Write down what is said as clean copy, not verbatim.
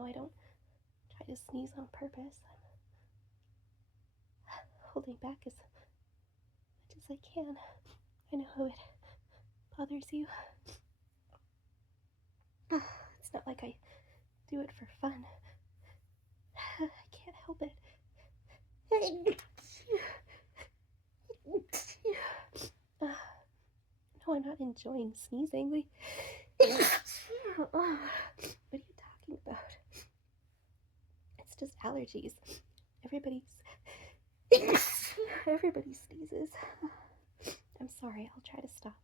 I don't try to sneeze on purpose. I'm holding back as much as I can. I know how it bothers you. It's not like I do it for fun. I can't help it. No, I'm not enjoying sneezing. What are you talking about? It's just allergies. Everybody's everybody sneezes. I'm sorry, I'll try to stop.